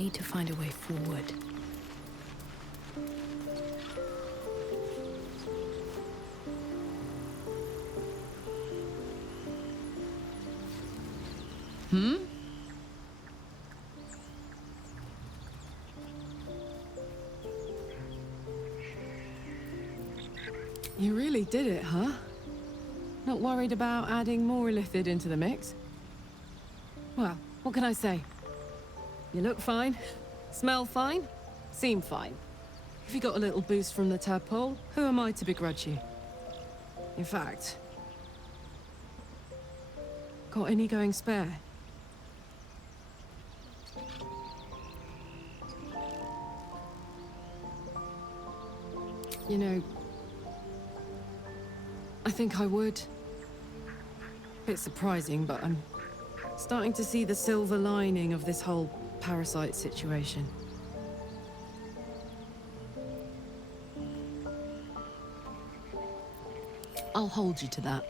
need to find a way forward. You really did it, huh? Not worried about adding more illithid into the mix? Well, what can I say? You look fine, smell fine, seem fine. If you got a little boost from the tadpole, who am I to begrudge you? In fact... got any going spare? You know... I think I would. Bit surprising, but I'm starting to see the silver lining of this whole parasite situation. I'll hold you to that.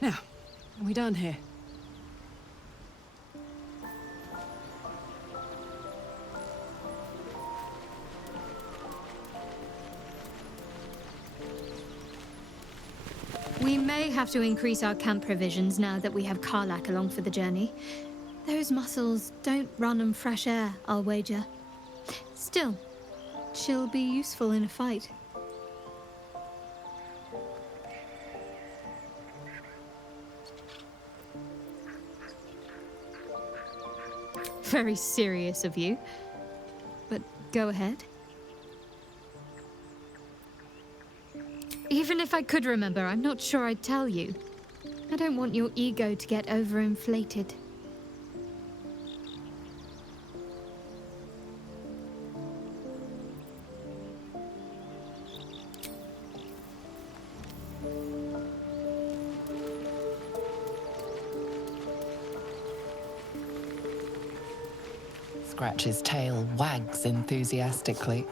Now, are we done here? We may have to increase our camp provisions now that we have Karlach along for the journey. Those muscles don't run on fresh air, I'll wager. Still, she'll be useful in a fight. Very serious of you, but go ahead. Even if I could remember, I'm not sure I'd tell you. I don't want your ego to get overinflated. Scratch's tail wags enthusiastically.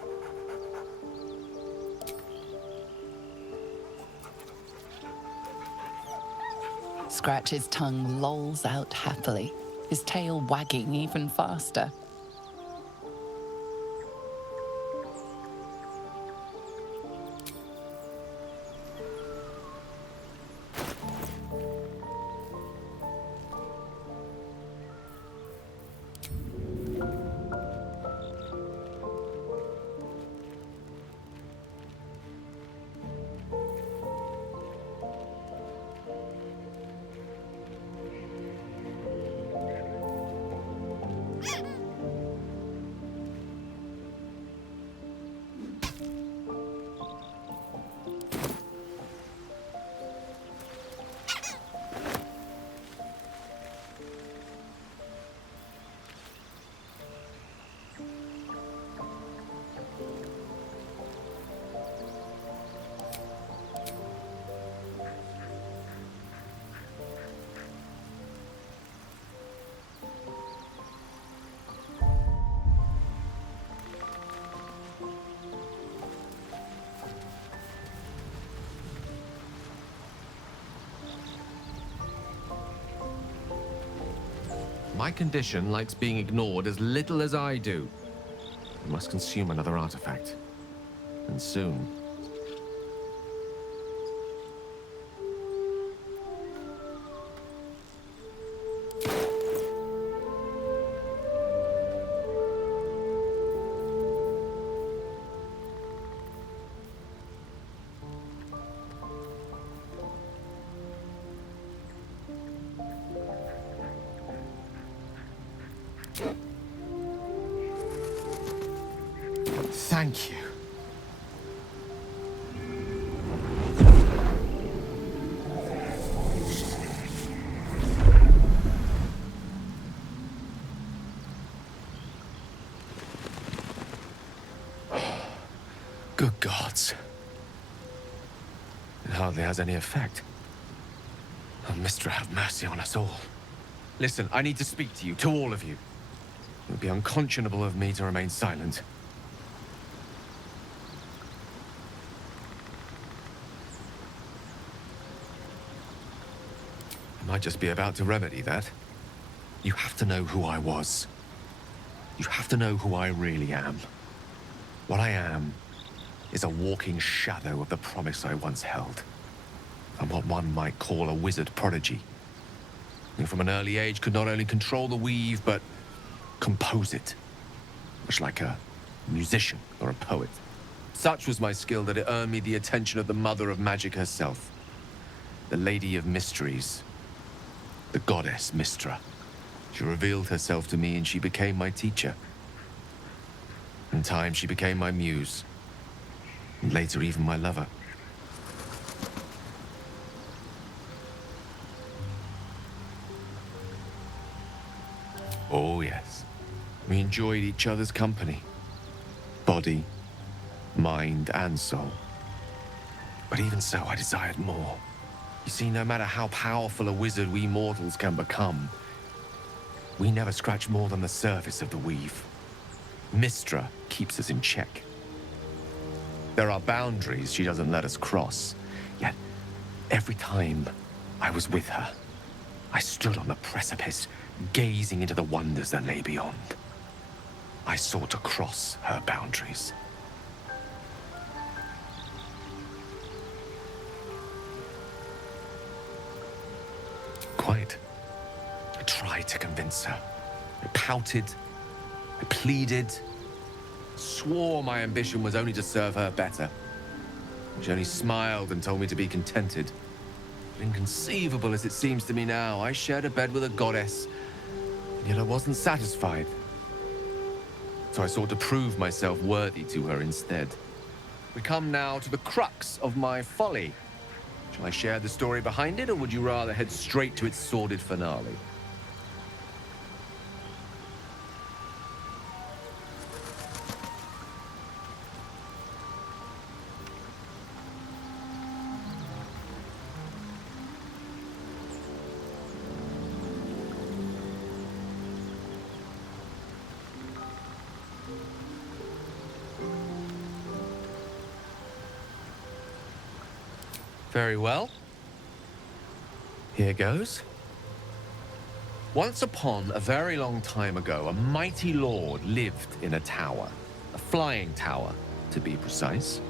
Scratch's tongue lolls out happily, his tail wagging even faster. My condition likes being ignored as little as I do. I must consume another artifact. And soon. Thank you. Good gods. It hardly has any effect. Oh, Mistra, have mercy on us all. Listen, I need to speak to you, to all of you. It would be unconscionable of me to remain silent. I might just be about to remedy that. You have to know who I was. You have to know who I really am. What I am is a walking shadow of the promise I once held. I'm what one might call a wizard prodigy. Who from an early age could not only control the weave, but compose it. Much like a musician or a poet. Such was my skill that it earned me the attention of the mother of magic herself. The Lady of Mysteries. The goddess Mystra. She revealed herself to me and she became my teacher. In time, she became my muse. And later, even my lover. Oh, yes. We enjoyed each other's company. Body, mind, and soul. But even so, I desired more. You see, no matter how powerful a wizard we mortals can become, we never scratch more than the surface of the weave. Mystra keeps us in check. There are boundaries she doesn't let us cross. Yet, every time I was with her, I stood on the precipice, gazing into the wonders that lay beyond. I sought to cross her boundaries. Quite. I tried to convince her. I pouted. I pleaded. Swore my ambition was only to serve her better. She only smiled and told me to be contented. Inconceivable as it seems to me now, I shared a bed with a goddess, yet I wasn't satisfied. So I sought to prove myself worthy to her instead. We come now to the crux of my folly. Shall I share the story behind it, or would you rather head straight to its sordid finale? Very well. Here goes. Once upon a very long time ago, a mighty lord lived in a tower. A flying tower, to be precise.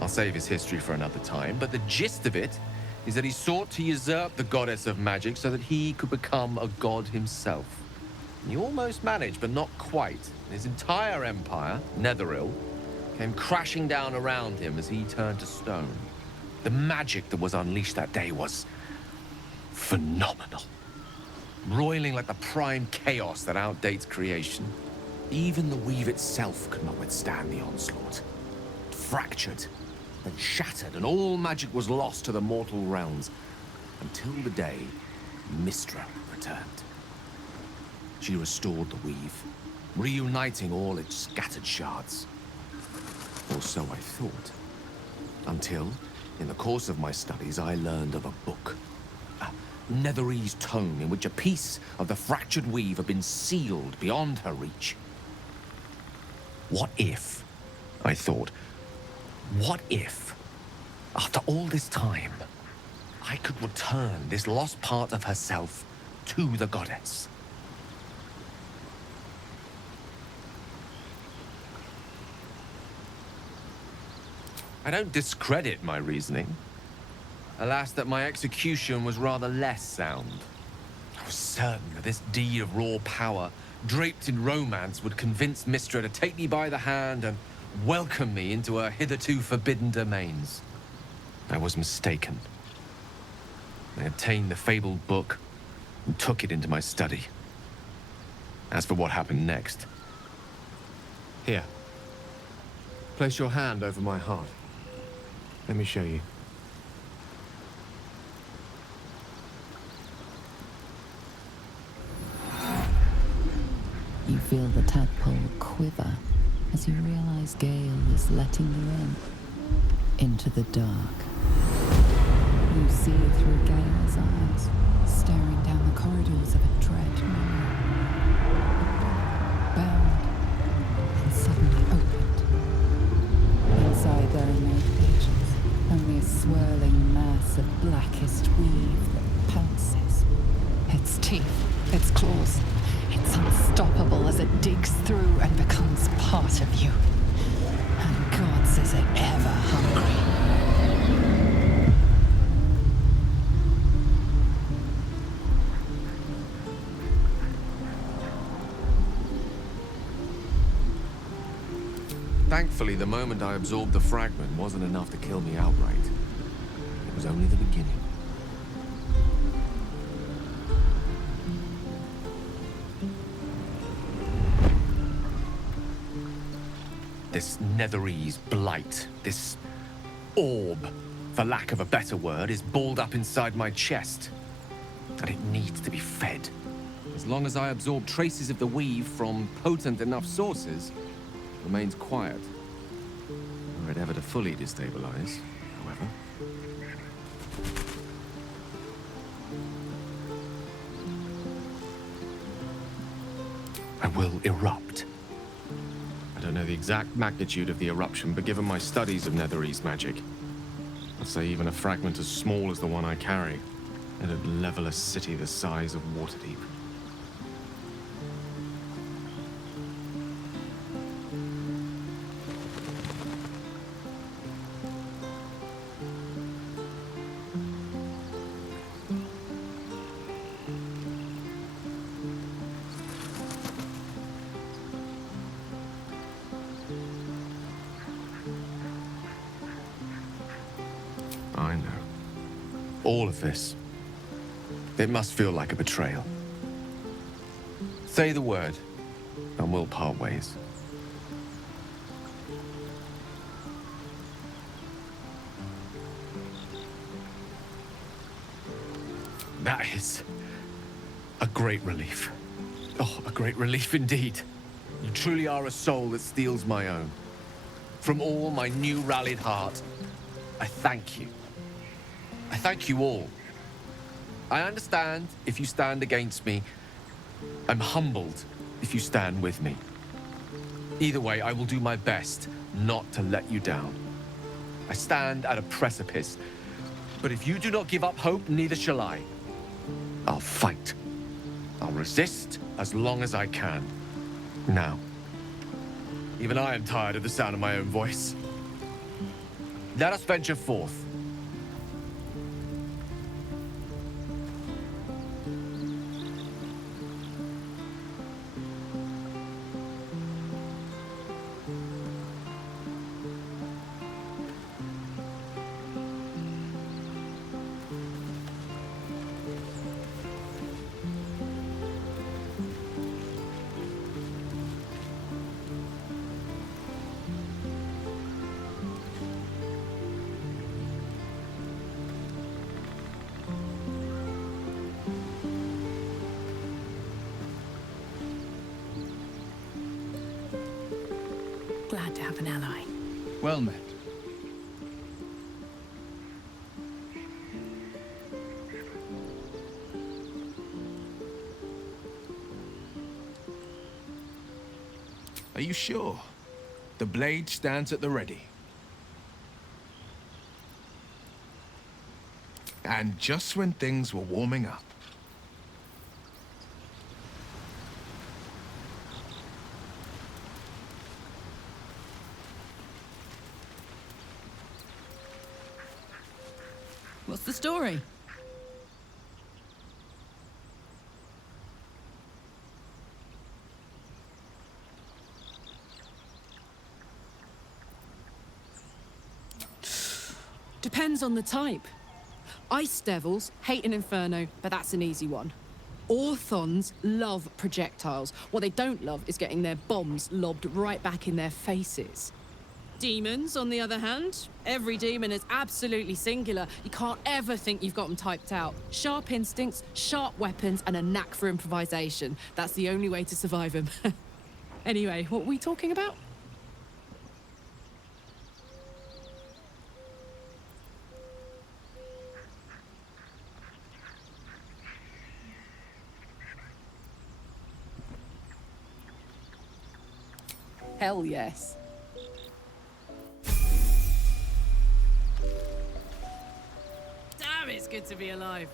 I'll save his history for another time, but the gist of it is that he sought to usurp the goddess of magic so that he could become a god himself. He almost managed, but not quite. His entire empire, Netheril, came crashing down around him as he turned to stone. The magic that was unleashed that day was phenomenal. Roiling like the prime chaos that outdates creation. Even the weave itself could not withstand the onslaught. It fractured, then shattered, and all magic was lost to the mortal realms. Until the day Mystra returned. She restored the weave, reuniting all its scattered shards. Or so I thought. Until, in the course of my studies, I learned of a book. A Netherese tome in which a piece of the fractured weave had been sealed beyond her reach. What if, I thought, what if, after all this time, I could return this lost part of herself to the goddess? I don't discredit my reasoning. Alas, that my execution was rather less sound. I was certain that this deed of raw power, draped in romance, would convince Mystra to take me by the hand and welcome me into her hitherto forbidden domains. I was mistaken. I obtained the fabled book and took it into my study. As for what happened next... Here. Place your hand over my heart. Let me show you. You feel the tadpole quiver as you realize Gale is letting you in, into the dark. You see through Gale's eyes, staring down the corridors of a dread memory. Bound and suddenly opened. Inside there are no pages, only a swirling mass of blackest weave that pounces. Its teeth, its claws, it's unstoppable as it digs through Thankfully, the moment I absorbed the fragment wasn't enough to kill me outright. It was only the beginning. This Netherese blight, this orb, for lack of a better word, is balled up inside my chest. And it needs to be fed. As long as I absorb traces of the weave from potent enough sources, it remains quiet. Were it ever to fully destabilize, however. I will erupt. I don't know the exact magnitude of the eruption, but given my studies of Netherese magic, I'd say even a fragment as small as the one I carry, it'd level a city the size of Waterdeep. I know. All of this. It must feel like a betrayal. Say the word, and we'll part ways. That is a great relief. Oh, a great relief indeed. You truly are a soul that steals my own. From all my new rallied heart, I thank you. I thank you all. I understand if you stand against me. I'm humbled if you stand with me. Either way, I will do my best not to let you down. I stand at a precipice, but if you do not give up hope, neither shall I. I'll fight. I'll resist as long as I can. Now, even I am tired of the sound of my own voice. Let us venture forth. Glad to have an ally. Well met. Are you sure? The blade stands at the ready. And just when things were warming up. What's the story? Depends on the type. Ice devils hate an inferno, but that's an easy one. Orthons love projectiles. What they don't love is getting their bombs lobbed right back in their faces. Demons, on the other hand, every demon is absolutely singular. You can't ever think you've got them typed out. Sharp instincts, sharp weapons, and a knack for improvisation. That's the only way to survive them. Anyway, what were we talking about? Hell yes. Damn, it's good to be alive.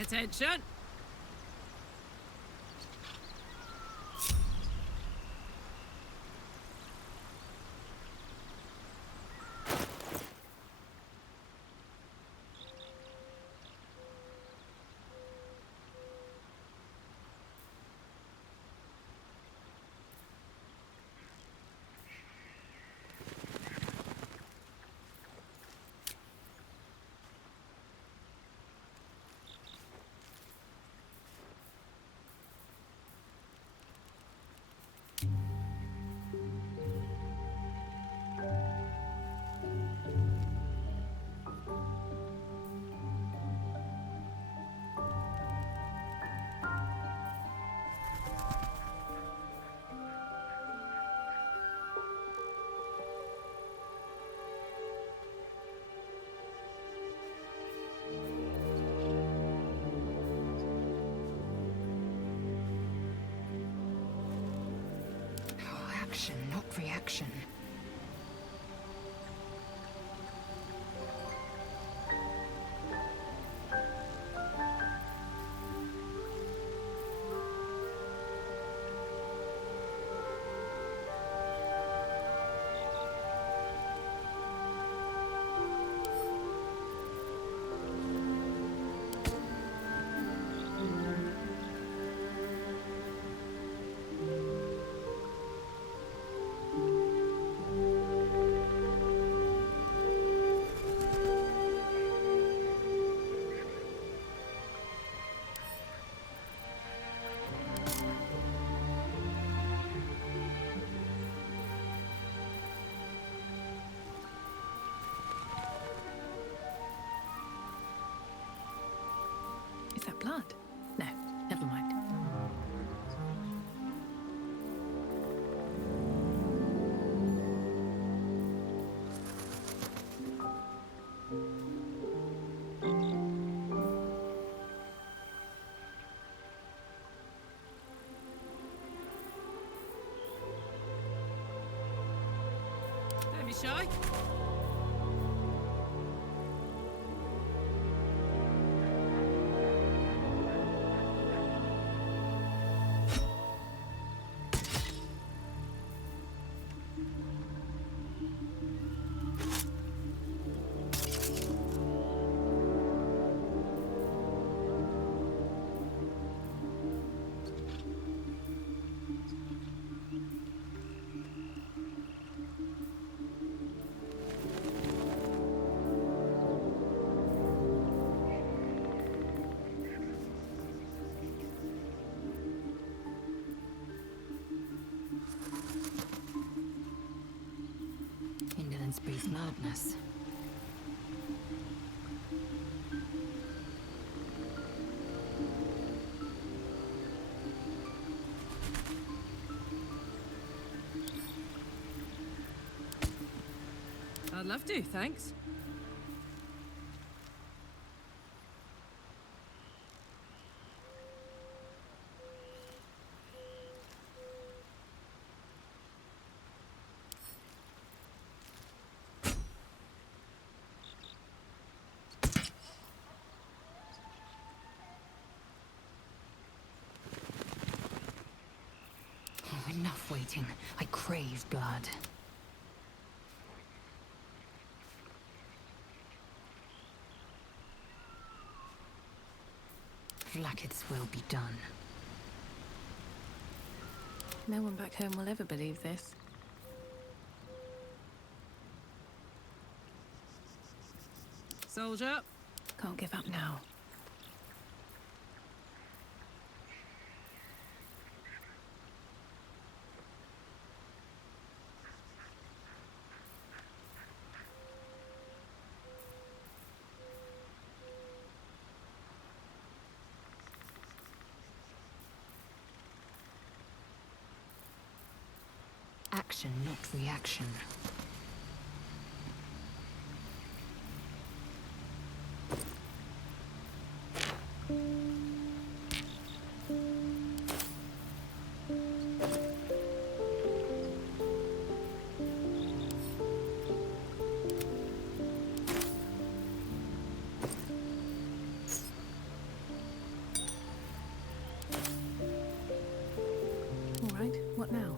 Attention! Action, not reaction. Is that blood? No, never mind. Don't be shy. Indolence breeds madness. I'd love to, thanks. Oh, enough waiting. I crave blood. Vlaakith's will be done. No one back home will ever believe this. Soldier, can't give up now. Action, not reaction. What now?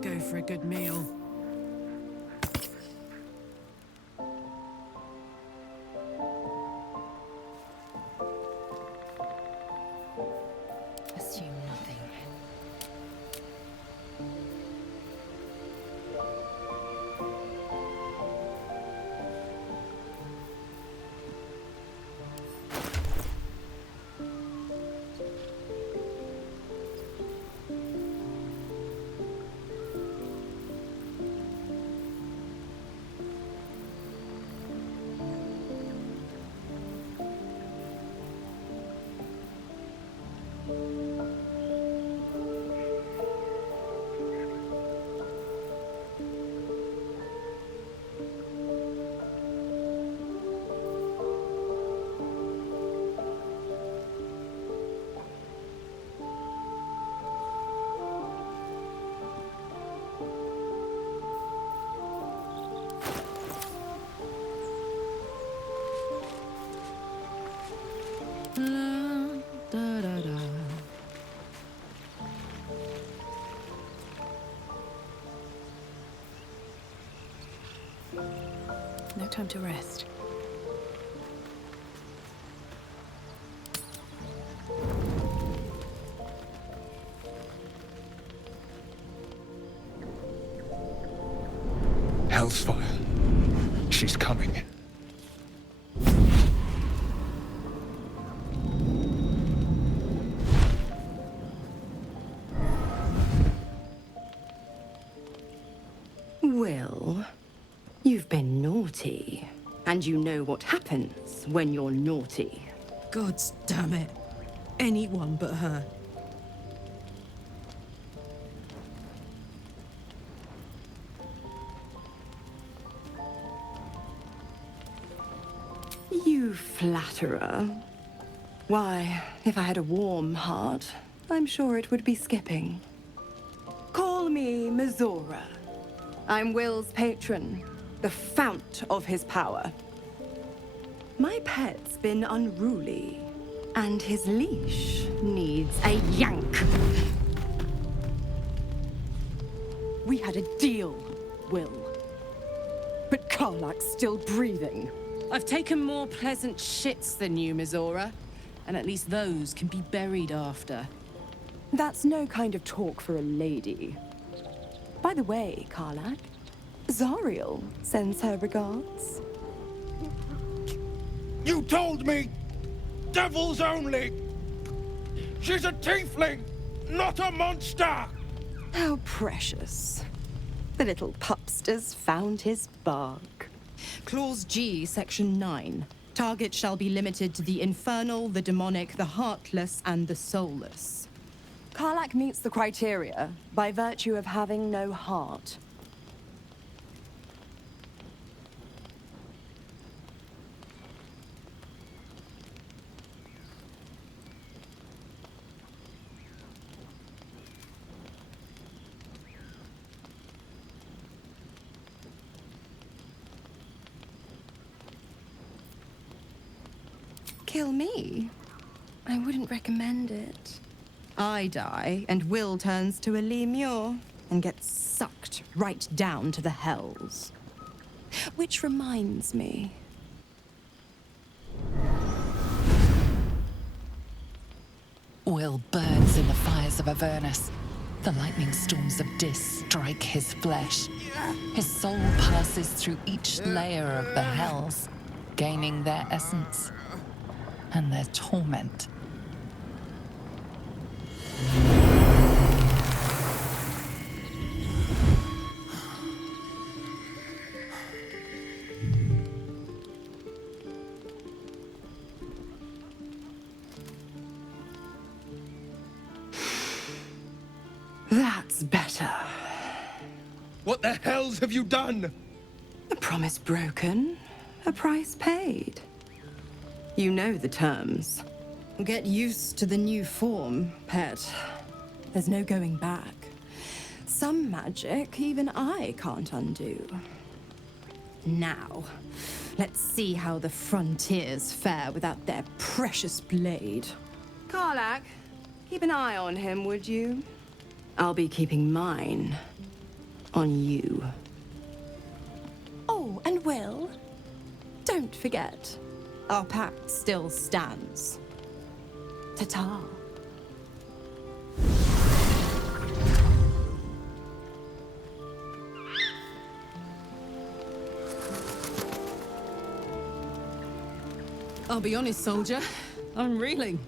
Go for a good meal. Assume nothing. La, da, da, da. No time to rest. Hellsfire. She's coming. Wyll, you've been naughty. And you know what happens when you're naughty. Gods damn it. Anyone but her. You flatterer. Why, if I had a warm heart, I'm sure it would be skipping. Call me Mizora. I'm Wyll's patron, the fount of his power. My pet's been unruly, and his leash needs a yank. We had a deal, Wyll. But Karlach's still breathing. I've taken more pleasant shits than you, Mizora. And at least those can be buried after. That's no kind of talk for a lady. By the way, Karlach, Zariel sends her regards. You told me! Devils only! She's a tiefling, not a monster! How precious. The little pupster's found his bark. Clause G, Section 9. Target shall be limited to the infernal, the demonic, the heartless, and the soulless. Karlach meets the criteria by virtue of having no heart. Kill me? I wouldn't recommend it. I die, and Wyll turns to a lemure and gets sucked right down to the hells. Which reminds me. Wyll burns in the fires of Avernus. The lightning storms of Dis strike his flesh. His soul passes through each layer of the hells, gaining their essence and their torment. That's better. What the hells have you done? A promise broken, a price paid. You know the terms. Get used to the new form, pet. There's no going back. Some magic even I can't undo. Now, let's see how the frontiers fare without their precious blade. Karlach, keep an eye on him, would you? I'll be keeping mine on you. Oh, and Wyll, don't forget, our pact still stands. Ta-ta. I'll be honest, soldier. I'm reeling.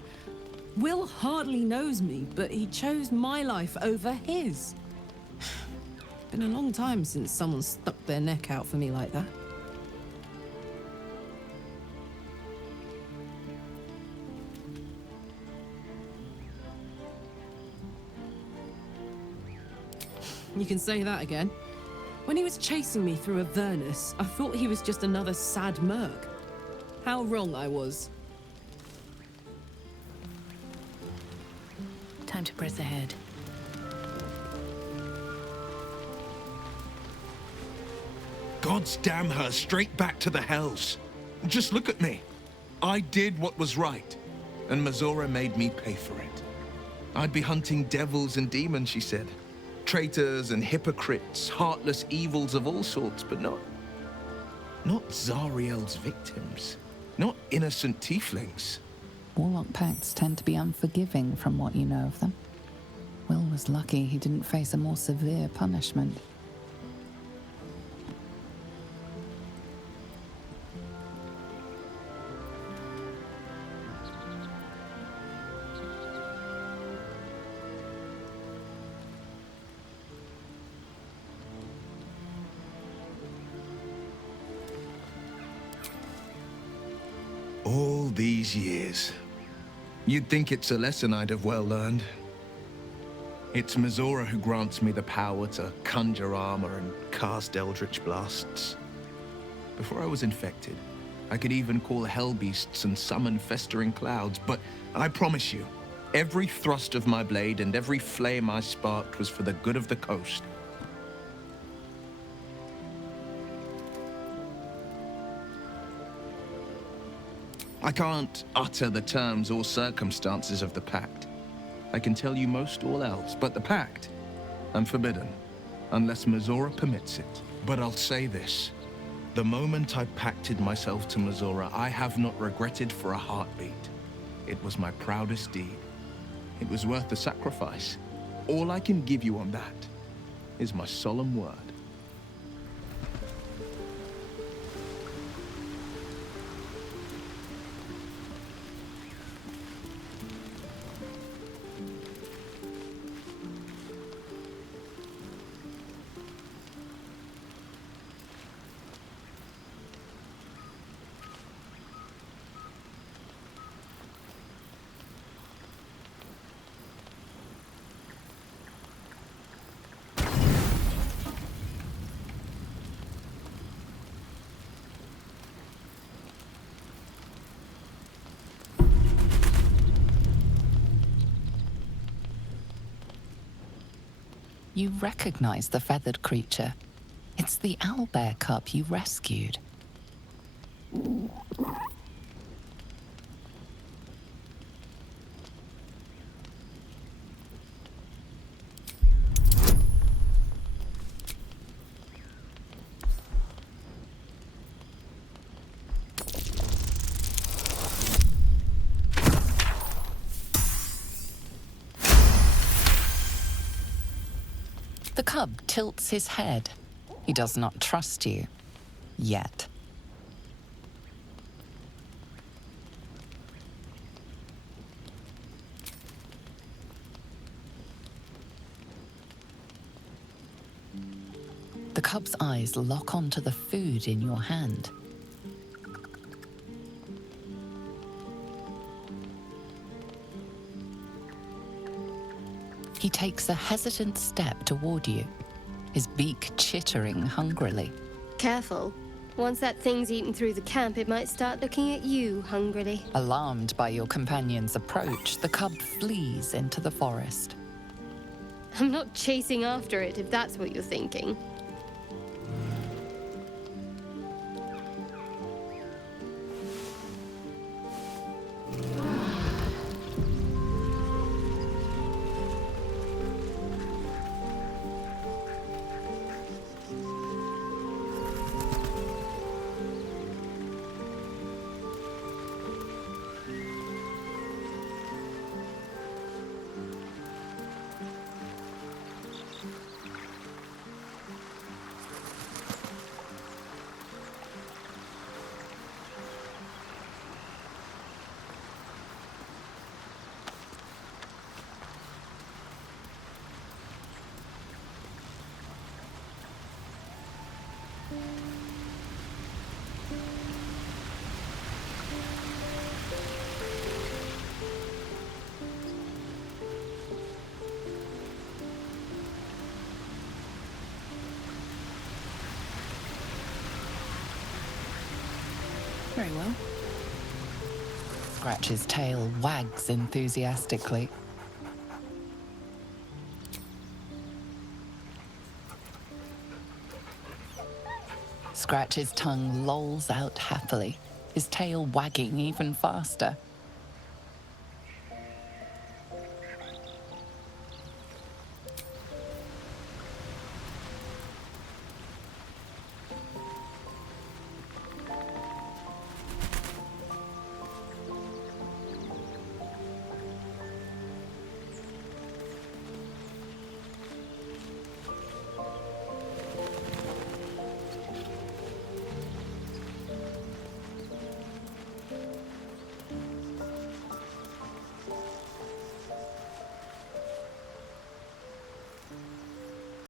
Wyll hardly knows me, but he chose my life over his. Been a long time since someone stuck their neck out for me like that. You can say that again. When he was chasing me through Avernus, I thought he was just another sad merc. How wrong I was. Time to press ahead. Gods damn her, straight back to the hells. Just look at me. I did what was right, and Mazora made me pay for it. I'd be hunting devils and demons, she said. Traitors and hypocrites, heartless evils of all sorts, but not Zariel's victims. Not innocent tieflings. Warlock pacts tend to be unforgiving from what you know of them. Wyll was lucky he didn't face a more severe punishment. All these years. You'd think it's a lesson I'd have well learned. It's Mazora who grants me the power to conjure armor and cast eldritch blasts. Before I was infected, I could even call hell beasts and summon festering clouds, but I promise you, every thrust of my blade and every flame I sparked was for the good of the coast. I can't utter the terms or circumstances of the pact. I can tell you most all else, but the pact, I'm forbidden, unless Mazora permits it. But I'll say this. The moment I pacted myself to Mazora, I have not regretted for a heartbeat. It was my proudest deed. It was worth the sacrifice. All I can give you on that is my solemn word. You recognize the feathered creature. It's the owlbear cub you rescued. The cub tilts his head. He does not trust you. Yet. The cub's eyes lock onto the food in your hand. He takes a hesitant step toward you, his beak chittering hungrily. Careful. Once that thing's eaten through the camp, it might start looking at you hungrily. Alarmed by your companion's approach, the cub flees into the forest. I'm not chasing after it, if that's what you're thinking. Very well. Scratch's tail wags enthusiastically. Scratch's tongue lolls out happily, his tail wagging even faster.